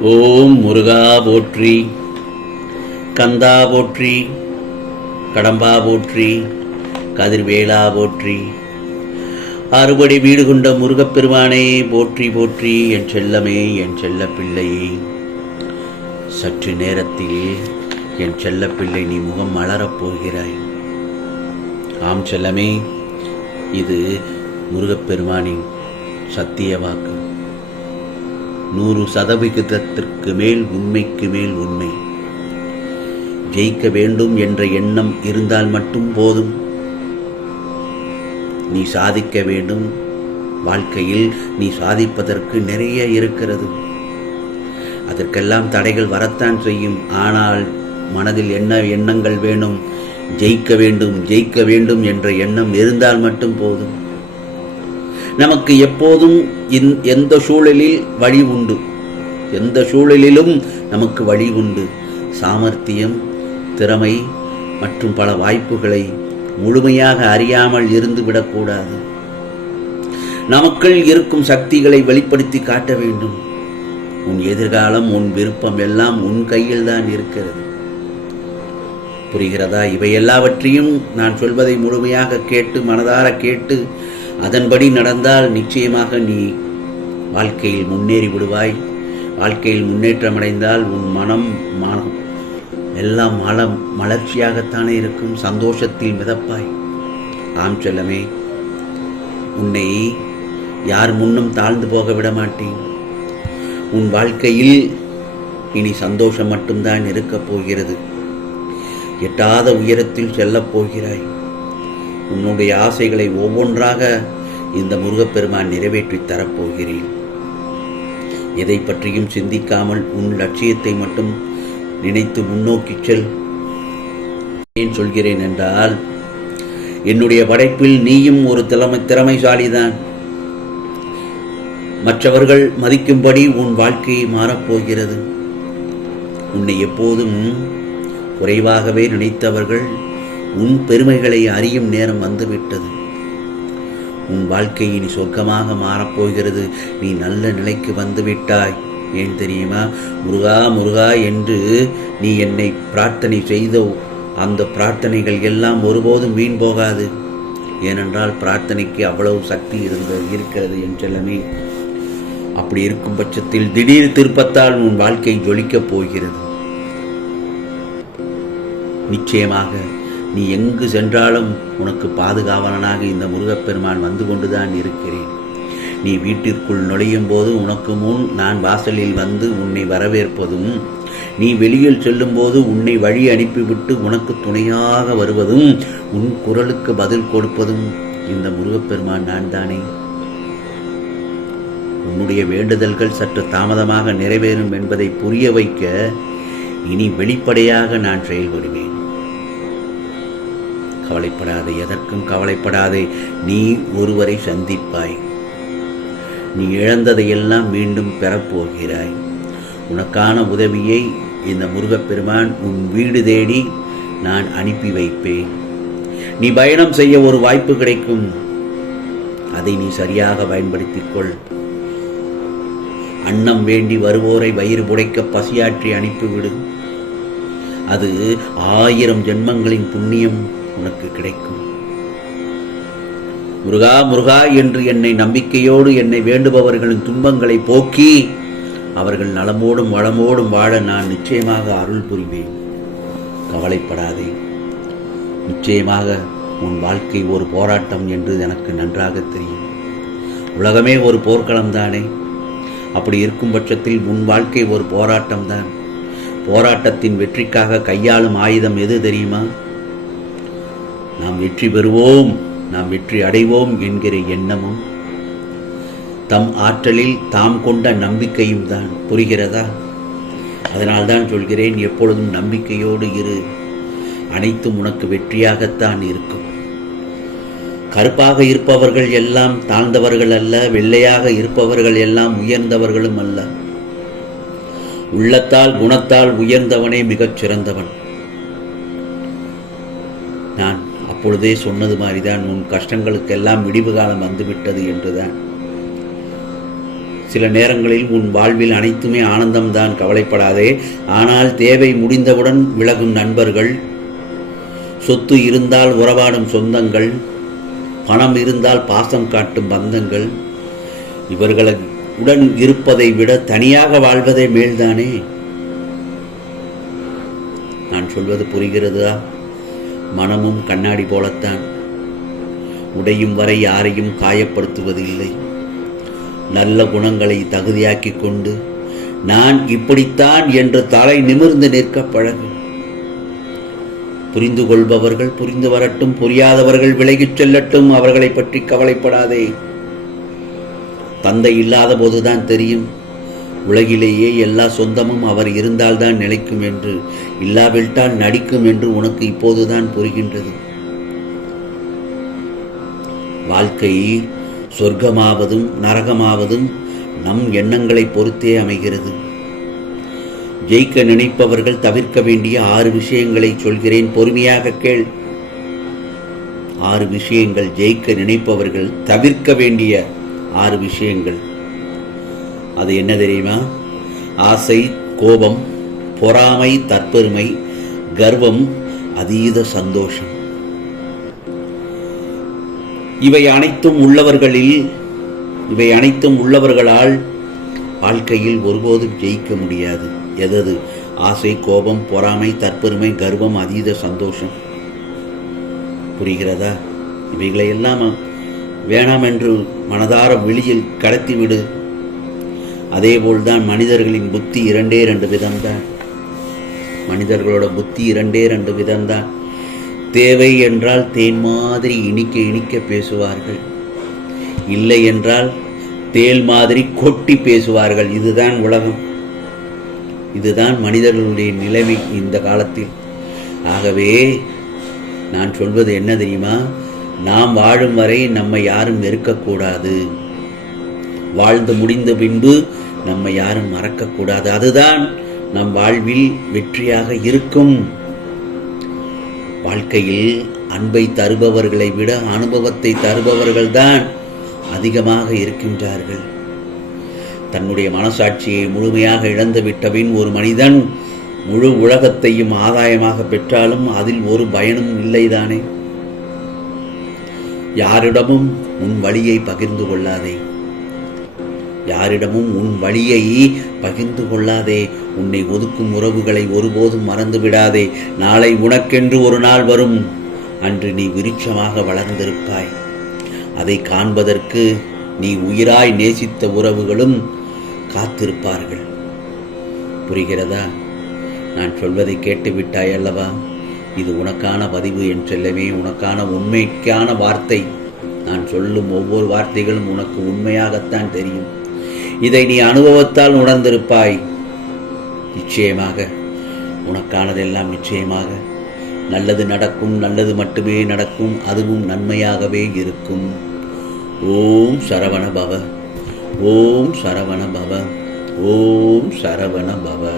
ஓம் முருகா போற்றி, கந்தா போற்றி, கடம்பா போற்றி, கதிர்வேலா போற்றி, அறுபடி வீடு கொண்ட முருகப்பெருமானே போற்றி போற்றி. என் செல்லமே, என் செல்ல பிள்ளையே, சற்று நேரத்தில் என் செல்ல பிள்ளை நீ முகம் மலரப் போகிறாய். ஆம் செல்லமே, இது முருகப்பெருமானின் சத்திய வாக்கு. 100% மேல் உண்மைக்கு மேல் உண்மை. ஜெயிக்க வேண்டும் என்ற எண்ணம் இருந்தால் மட்டும் போதும். நீ சாதிக்க வேண்டும். வாழ்க்கையில் நீ சாதிப்பதற்கு நிறைய இருக்கிறது. அதற்கெல்லாம் தடைகள் வரத்தான் செய்யும். ஆனால் மனதில் என்ன எண்ணங்கள் வேணும்? ஜெயிக்க வேண்டும், ஜெயிக்க வேண்டும் என்ற எண்ணம் இருந்தால் மட்டும் போதும். நமக்கு எப்போதும் எந்த சூழலில் வழி உண்டு, எந்த சூழலிலும் நமக்கு வழி உண்டு. சாமர்த்தியம், திறமை மற்றும் பல வாய்ப்புகளை முழுமையாக அறியாமல் இருந்து விடக்கூடாது. நமக்குள் இருக்கும் சக்திகளை வெளிப்படுத்தி காட்ட வேண்டும். உன் எதிர்காலம், உன் விருப்பம் எல்லாம் உன் கையில் தான் இருக்கிறது. புரிகிறதா? இவை எல்லாவற்றையும் நான் சொல்வதை முழுமையாக கேட்டு, மனதார கேட்டு, அதன்படி நடந்தால் நிச்சயமாக நீ வாழ்க்கையில் முன்னேறி விடுவாய். வாழ்க்கையில் முன்னேற்றம் அடைந்தால் உன் மனம் எல்லாம் மலர்ச்சியாகத்தானே இருக்கும். சந்தோஷத்தில் மிதப்பாய். ஆம் செல்லமே, உன்னை யார் முன்னும் தாழ்ந்து போக விட மாட்டேன். உன் வாழ்க்கையில் இனி சந்தோஷம் மட்டும்தான் இருக்கப் போகிறது. எட்டாத உயரத்தில் செல்லப் போகிறாய். உன்னுடைய ஆசைகளை ஒவ்வொன்றாக இந்த முருகப்பெருமான் நிறைவேற்றி தரப்போகிறேன். எதை பற்றியும் சிந்திக்காமல் உன் லட்சியத்தை மட்டும் நினைத்து முன்னோக்கி செல். ஏன் சொல்கிறேன் என்றால், என்னுடைய படைப்பில் நீயும் ஒரு திறமைசாலிதான். மற்றவர்கள் மதிக்கும்படி உன் வாழ்க்கையை மாறப்போகிறது. உன்னை எப்போதும் குறைவாகவே நினைத்தவர்கள் உன் பெருமைகளை அறியும் நேரம் வந்துவிட்டது. உன் வாழ்க்கை இனி சொர்க்கமாக மாறப்போகிறது. நீ நல்ல நிலைக்கு வந்துவிட்டாய். ஏன் தெரியுமா? முருகா முருகா என்று நீ என்னை பிரார்த்தனை செய்த அந்த பிரார்த்தனைகள் எல்லாம் ஒருபோதும் வீண் போகாது. ஏனென்றால் பிரார்த்தனைக்கு அவ்வளவு சக்தி இருக்கிறது என் செல்லமே. அப்படி இருக்கும் பட்சத்தில் திடீர் திருப்பத்தால் உன் வாழ்க்கை ஜொலிக்கப் போகிறது. நிச்சயமாக நீ எங்கு சென்றாலும் உனக்கு பாதுகாவலனாக இந்த முருகப்பெருமான் வந்து கொண்டுதான் இருக்கிறேன். நீ வீட்டிற்குள் நுழையும் போது உனக்கு முன் நான் வாசலில் வந்து உன்னை வரவேற்பதும், நீ வெளியில் செல்லும் போது உன்னை வழி அனுப்பிவிட்டு உனக்கு துணையாக வருவதும், உன் குரலுக்கு பதில் கொடுப்பதும் இந்த முருகப்பெருமான் நான் தானே. உன்னுடைய வேண்டுதல்கள் சற்று தாமதமாக நிறைவேறும் என்பதை புரிய வைக்க இனி வெளிப்படையாக நான் செயல்படுவேன். கவலைப்படாதே, எதற்கும் கவலைப்படாதே. நீ ஒருவரை சந்திப்பாய். நீ இழந்ததையெல்லாம் மீண்டும் பெறப்போகிறாய். உனக்கான உதவியை இந்த முருகப்பெருமான் உன் வீடு தேடி நான் அனுப்பி வைப்பேன். நீ பயணம் செய்ய ஒரு வாய்ப்பு கிடைக்கும். அதை நீ சரியாக பயன்படுத்திக் கொள். அன்னம் வேண்டி வருவோரை வயிறு புடைக்க பசியாற்றி அனுப்பிவிடு. அது 1000 ஜென்மங்களின் புண்ணியம் உனக்கு கிடைக்கும். முருகா முருகா என்று என்னை நம்பிக்கையோடு என்னை வேண்டுபவர்களின் துன்பங்களை போக்கி அவர்கள் நலமோடும் வளமோடும் வாழ நான் நிச்சயமாக அருள் புரிவேன். கவலைப்படாதே. நிச்சயமாக உன் வாழ்க்கை ஒரு போராட்டம் என்று எனக்கு நன்றாக தெரியும். உலகமே ஒரு போர்க்களம் தானே. அப்படி இருக்கும் பட்சத்தில் உன் வாழ்க்கை ஒரு போராட்டம்தான். போராட்டத்தின் வெற்றிக்காக கையாளும் ஆயுதம் எது தெரியுமா? நாம் வெற்றி பெறுவோம், நாம் வெற்றி அடைவோம் என்கிற எண்ணமும் தம் ஆற்றலில் தாம் கொண்ட நம்பிக்கையும் தான். புரிகிறதா? அதனால்தான் சொல்கிறேன், எப்பொழுதும் நம்பிக்கையோடு இரு. அனைத்தும் உனக்கு வெற்றியாகத்தான் இருக்கும். கருப்பாக இருப்பவர்கள் எல்லாம் தாழ்ந்தவர்கள் அல்ல, வெள்ளையாக இருப்பவர்கள் எல்லாம் உயர்ந்தவர்களும் அல்ல. உள்ளத்தால் குணத்தால் உயர்ந்தவனே மிகச் சிறந்தவன். நான் அப்பொழுதே சொன்னது மாதிரிதான், உன் கஷ்டங்களுக்கெல்லாம் விடிவு காலம் வந்துவிட்டது என்றுதான். சில நேரங்களில் உன் வாழ்வில் அனைத்துமே ஆனந்தம்தான், கவலைப்படாதே. ஆனால் தேவை முடிந்தவுடன் விலகும் நண்பர்கள், சொத்து இருந்தால் உறவாடும் சொந்தங்கள், பணம் இருந்தால் பாசம் காட்டும் பந்தங்கள், இவர்களுடன் இருப்பதை விட தனியாக வாழ்வதே மேல்தானே. நான் சொல்வது புரிகிறதா? மனமும் கண்ணாடி போலத்தான், உடையும் வரை யாரையும் காயப்படுத்துவதில்லை. நல்ல குணங்களை தகுதியாக்கிக் கொண்டு நான் இப்படித்தான் என்று தலை நிமிர்ந்து நிற்க பழகு. புரிந்து கொள்பவர்கள் புரிந்து வரட்டும், புரியாதவர்கள் விலகிச் செல்லட்டும், அவர்களை பற்றி கவலைப்படாதே. தந்தை இல்லாத போதுதான் தெரியும் உலகிலேயே எல்லா சொந்தமும் அவர் இருந்தால்தான் நிலைக்கும் என்று, இல்லாவிட்டால் நடிக்கும் என்று உனக்கு இப்போதுதான் புரிகின்றது. வாழ்க்கை சொர்க்கமாவதும் நரகமாவதும் நம் எண்ணங்களை பொறுத்தே அமைகிறது. ஜெயிக்க நினைப்பவர்கள் தவிர்க்க வேண்டிய 6 விஷயங்களை சொல்கிறேன், பொறுமையாக கேள். 6 விஷயங்கள், ஜெயிக்க நினைப்பவர்கள் தவிர்க்க வேண்டிய 6 விஷயங்கள். அது என்ன தெரியுமா? ஆசை, கோபம், பொறாமை, தற்பெருமை, கர்வம், அதீத சந்தோஷம். இவை அனைத்தும் உள்ளவர்களால் வாழ்க்கையில் ஒருபோதும் ஜெயிக்க முடியாது. எதது? ஆசை, கோபம், பொறாமை, தற்பெருமை, கர்வம், அதீத சந்தோஷம். புரிகிறதா? இவைகளை எல்லாம் வேணாம் என்று மனதார வெளியில் கடத்திவிடு. அதேபோல்தான் மனிதர்களின் புத்தி 2 விதம்தான். மனிதர்களோட புத்தி 2 விதம்தான். தேவை என்றால் தேன் மாதிரி இனிக்க இனிக்க பேசுவார்கள், இல்லை என்றால் தேள் மாதிரி கொட்டி பேசுவார்கள். இதுதான் உலகம், இதுதான் மனிதர்களுடைய நிலைமை இந்த காலத்தில். ஆகவே நான் சொல்வது என்ன தெரியுமா? நாம் வாழும் வரை நம்மை யாரும் வெறுக்கக்கூடாது, வாழ்ந்து முடிந்த பின்பு நம்மை யாரும் மறக்கக்கூடாது. அதுதான் நம் வாழ்வில் வெற்றியாக இருக்கும். வாழ்க்கையில் அன்பை தருபவர்களை விட அனுபவத்தை தருபவர்கள்தான் அதிகமாக இருக்கின்றார்கள். தன்னுடைய மனசாட்சியை முழுமையாக இழந்துவிட்டபின் ஒரு மனிதன் முழு உலகத்தையும் ஆதாயமாக பெற்றாலும் அதில் ஒரு பயனும் இல்லைதானே. யாரிடமும் உன் வழியை பகிர்ந்து கொள்ளாதே, யாரிடமும் உன் வழியை பகிர்ந்து கொள்ளாதே. உன்னை ஒதுக்கும் உறவுகளை ஒருபோதும் மறந்து விடாதே. நாளை உனக்கென்று ஒரு நாள் வரும், அன்று நீ விருட்சமாக வளர்ந்திருப்பாய். அதை காண்பதற்கு நீ உயிராய் நேசித்த உறவுகளும் காத்திருப்பார்கள். புரிகிறதா? நான் சொல்வதை கேட்டுவிட்டாய் அல்லவா? இது உனக்கான பதிவு என் செல்லமே, உனக்கான உண்மைக்கான வார்த்தை. நான் சொல்லும் ஒவ்வொரு வார்த்தைகளும் உனக்கு உண்மையாகத்தான் தெரியும். இதை நீ அனுபவத்தால் உணர்ந்திருப்பாய். நிச்சயமாக உனக்கானதெல்லாம் நிச்சயமாக நல்லது நடக்கும், நல்லது மட்டுமே நடக்கும், அதுவும் நன்மையாகவே இருக்கும். ஓம் சரவண பவ, ஓம் சரவண பவ, ஓம் சரவண பவ.